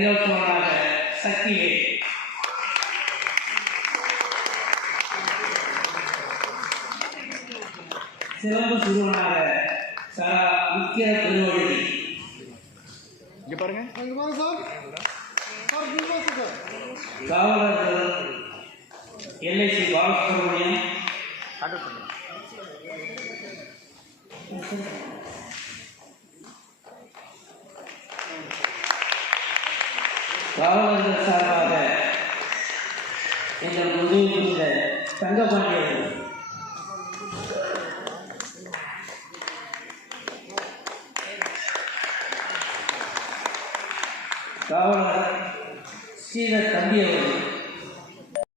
நிகழ்த்துவராக சக்தியே, சிறப்பு சிறுவனாக முக்கிய பெருவழி. காவலர்கள் எல்ஐசி பாலசுப்ரமணியம், காவலர்கள் சார்பாக எங்கள் உதவி புரிந்த தங்கபாண்டியர்கள், காவலர் ஸ்ரீதர் தம்பி அவர்கள்,